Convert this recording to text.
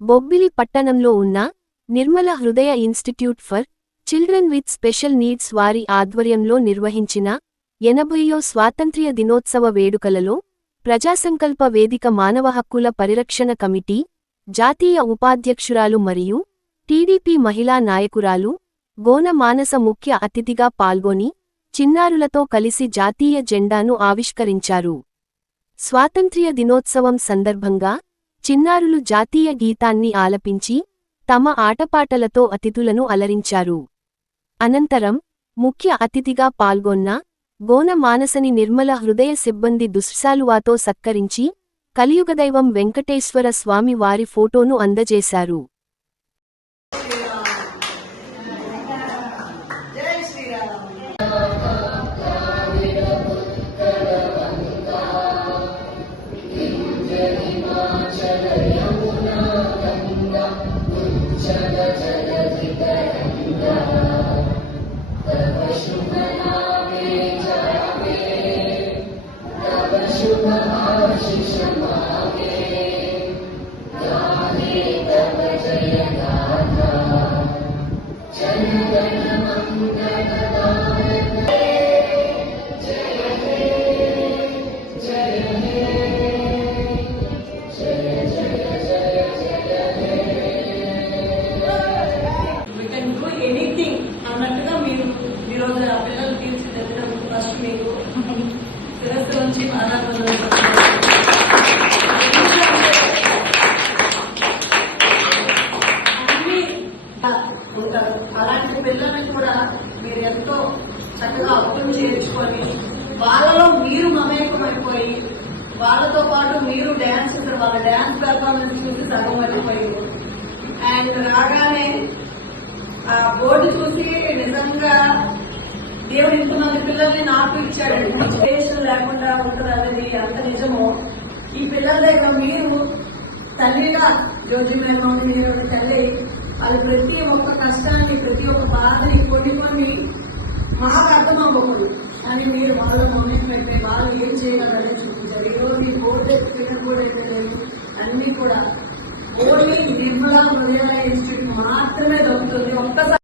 బొబ్బిలి పట్టణంలో ఉన్న నిర్మల హృదయ institute for children with special needs వారి ఆధ్వర్యంలో నిర్వహించిన 80వ స్వాతంత్ర్య దినోత్సవ వేడుకలలో ప్రజాసంకల్ప వేదిక మానవ హక్కుల పరిరక్షణ కమిటీ జాతీయ ఉపాధ్యక్షురాలు మరియు టీడీపీ మహిళా నాయకురాలు గోన మానస ముఖ్య అతిథిగా పాల్గొని చిన్నారులతో కలిసి జాతీయ జెండాను ఆవిష్కరించారు. స్వాతంత్ర్య దినోత్సవం సందర్భంగా చిన్నారులు జాతీయ గీతాన్ని ఆలపించి తమ ఆటపాటలతో అతిథులను అలరించారు. అనంతరం ముఖ్య అతిథిగా పాల్గొన్న గోన మానసని నిర్మల హృదయ సిబ్బంది దుశ్శాలువాతో సత్కరించి కలియుగదైవం వెంకటేశ్వర స్వామి వారి ఫోటోను అందజేశారు. అన్నట్టుగా మీరు ఈరోజు ఆ పిల్లలు తీర్చిదిద్దడం ఫస్ట్ మీకు శిరస్సు నుంచి ఉంటారు. అలాంటి పిల్లలను కూడా మీరు ఎంతో చక్కగా అప్పులు చేర్చుకొని వాళ్ళలో మీరు మమేకమైపోయి వాళ్ళతో పాటు మీరు డ్యాన్స్ వాళ్ళ డ్యాన్స్ పెర్ఫార్మెన్స్ చూసి సగం అయిపోయి అండ్ రాగానే ఆ బోర్డు చూసి నిజంగా దేవుడు ఇంతమంది పిల్లల్ని నాకు ఇచ్చాడండి, మోటివేషన్ లేకుండా ఉంటుంది అనేది అంత నిజమో. ఈ పిల్లల దగ్గర మీరు తల్లిగా యోజన మీరు తల్లి వాళ్ళు ప్రతి ఒక్క కష్టాన్ని ప్రతి ఒక్క బాధని కొన్ని మాకు అర్థం అవ్వకూడదు కానీ మీరు వాళ్ళ మౌనం పెట్టే వాళ్ళు ఏం చేయగలరని చూపించారు. ఈరోజు ఈ బోర్డు పిల్లలు కూడా అయితే అన్నీ కూడా ఓన్లీ